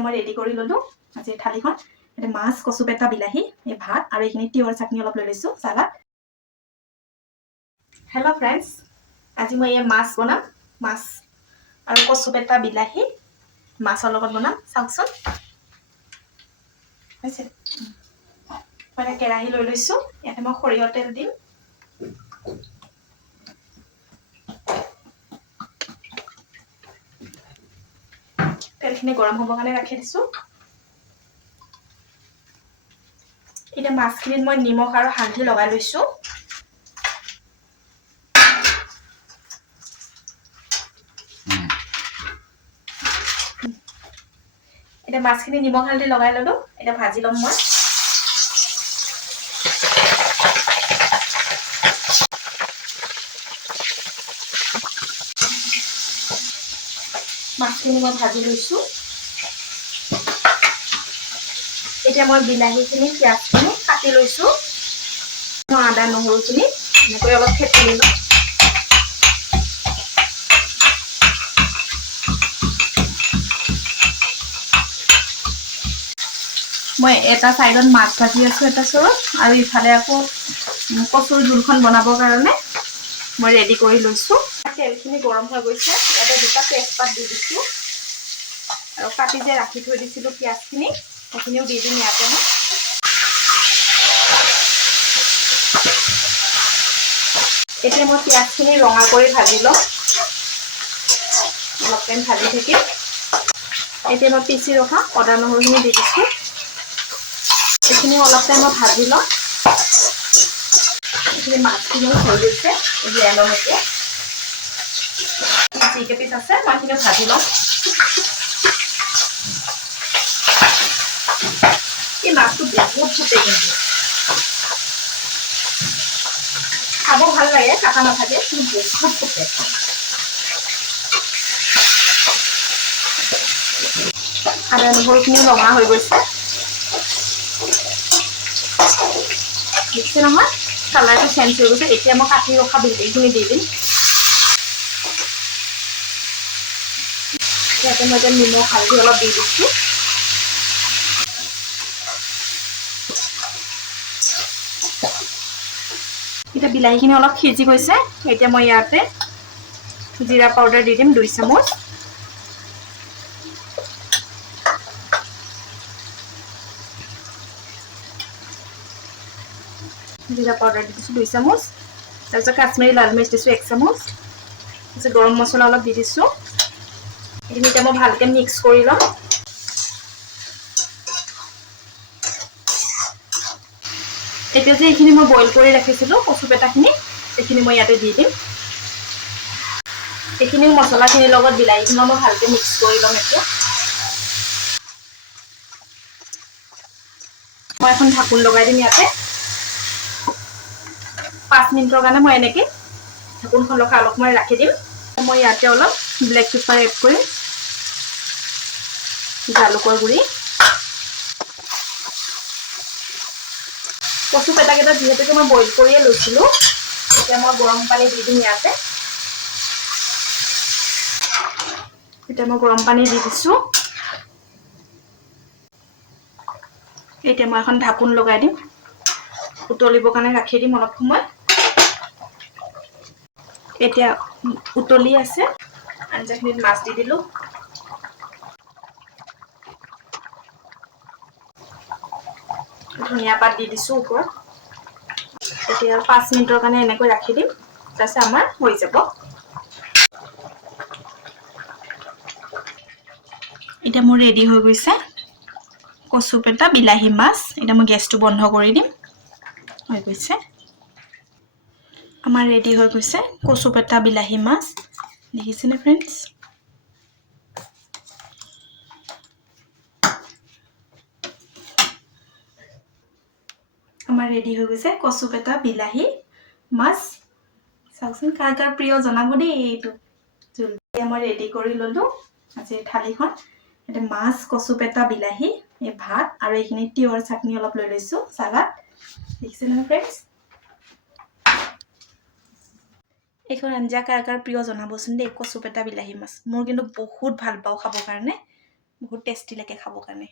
এতিয়া মই ৰেডি কৰি ললো আজি থালিখন এটা মাছ কচু পেটা বিলাহী এই ভাত আৰু এইখিনি তিয়ৰ চাটনি অলপ লৈ লৈছো সালাড হেল্ল' ফ্ৰেণ্ডছ আজি মই এই মাছ বনাম মাছ আৰু কচু পেটা বিলাহী মাছৰ লগত বনাম চাওকচোন হৈছে মানে কেৰাহী লৈ লৈছো ইয়াতে মই সৰিয়হ তেল দিম তেলখিনি গৰম হ'ব কাৰণে ৰাখি দিছো এতিয়া মাছখিনিত মই নিমখ আৰু হালধি লগাই লৈছো এতিয়া মাছখিনি নিমখ হালধি লগাই ললো এটা ভাজি লম মই মাছখিনি মই ভাজি লৈছো এতিয়া মই বিলাহীখিনি পিয়াজখিনি কাটি লৈছো মই আদা নহৰুখিনি এনেকৈ অলপ থেতি ললো মই এটা সাইডত মাছ ভাজি আছো এটা চৰত আৰু ইফালে আকৌ কচুৰ জুলখন বনাবৰ কাৰণে মই ৰেডি কৰি লৈছো তেলখিনি গৰম হৈ গৈছে ইয়াতে দুটা তেজপাত দি দিছো আৰু কাটি যে ৰাখি থৈ দিছিলো পিয়াজখিনি সেইখিনিও দি দিম ইয়াতে মই এতিয়া মই পিয়াজখিনি ৰঙা কৰি ভাজি লম অলপ টাইম ভাজি থাকিম এতিয়া মই পিচি ৰখা আদা নহৰুখিনি দি দিছো এইখিনি অলপ টাইম মই ভাজি লম এইখিনি মাছখিনি হৈ গৈছে উলিয়াই লম এতিয়া যিকে পিচ আছে মই এইখিনি ভাজি লম এই মাছটো বহুত ফুটে কিন্তু খাব ভাল লাগে কাটা নাথাকে কিন্তু বহুত ফুটে আদা নহৰুখিনি ৰঙা হৈ গৈছে দিছে নহয় কালাৰটো চেঞ্জ হৈ গৈছে এতিয়া মই কাটি ৰখা বিলাহীখিনি দি দিম ইয়াতে মই এতিয়া নিমখ হালধি অলপ দি দিছো এতিয়া বিলাহীখিনি অলপ সিজি গৈছে এতিয়া মই ইয়াতে জিৰা পাউডাৰ দি দিম 2 চামুচ জিৰা পাউডাৰ দি দিছো 2 চামুচ তাৰপিছত কাশ্মীৰী লাল মিৰ্চ দিছো 1 চামুচ তাৰপিছত গৰম মছলা অলপ দি দিছো এইখিনি এতিয়া মই ভালকে মিক্স কৰি লম এতিয়া যে এইখিনি মই বইল কৰি ৰাখিছিলো কচু পেটাখিনি এইখিনি মই ইয়াতে দি দিম এইখিনি মছলাখিনিৰ লগত বিলাহীখিনি মই ভালকে মিক্স কৰি লম এতিয়া মই এখন ঢাকোন লগাই দিম ইয়াতে 5 মিনিটৰ কাৰণে মই এনেকৈ ঢাকোনখন লগাই অলপ সময় ৰাখি দিম মই ইয়াতে অলপ ব্লেক পেপাৰ এড কৰিম জালুকৰ গুড়ি কচু পেটাকেইটা যিহেতুকে মই বইল কৰিয়ে লৈছিলো এতিয়া মই গৰম পানী দি দিম ইয়াতে এতিয়া মই গৰম পানী দি দিছো এতিয়া মই এখন ঢাকোন লগাই দিম উতলিবৰ কাৰণে ৰাখি দিম অলপ সময় এতিয়া উতলি আছে আঞ্জাখিনিত মাছ দি দিলো ধনিয়া পাত দি দিছো ওপৰত এতিয়া 5 মিনিটৰ কাৰণে এনেকৈ ৰাখি দিম তাৰপিছত আমাৰ হৈ যাব এতিয়া মোৰ ৰেডি হৈ গৈছে কচু পেটা বিলাহী মাছ এটা মই গেছটো বন্ধ কৰি দিম হৈ গৈছে আমাৰ ৰেডি হৈ গৈছে কচু পেটা বিলাহী মাছ দেখিছেনে ফ্ৰেণ্ডছ আমাৰ ৰেডি হৈ গৈছে কচু পেটা বিলাহী মাছ চাওকচোন কাৰ কাৰ প্ৰিয় জনাব দেই এইটো জলদি মই ৰেডি কৰি ললো আজি থালিখন এটা মাছ কচু পেটা বিলাহী এই ভাত আৰু এইখিনি তিয়ৰ চাটনি অলপ লৈ লৈছো সালাড দেখিছে নহয় ফ্ৰেণ্ডছ এইখন আঞ্জা কাৰ কাৰ প্ৰিয় জনাবচোন দেই কচু পেটা বিলাহী মাছ মোৰ কিন্তু বহুত ভাল পাওঁ খাবৰ কাৰণে বহুত টেষ্টি লাগে খাবৰ কাৰণে।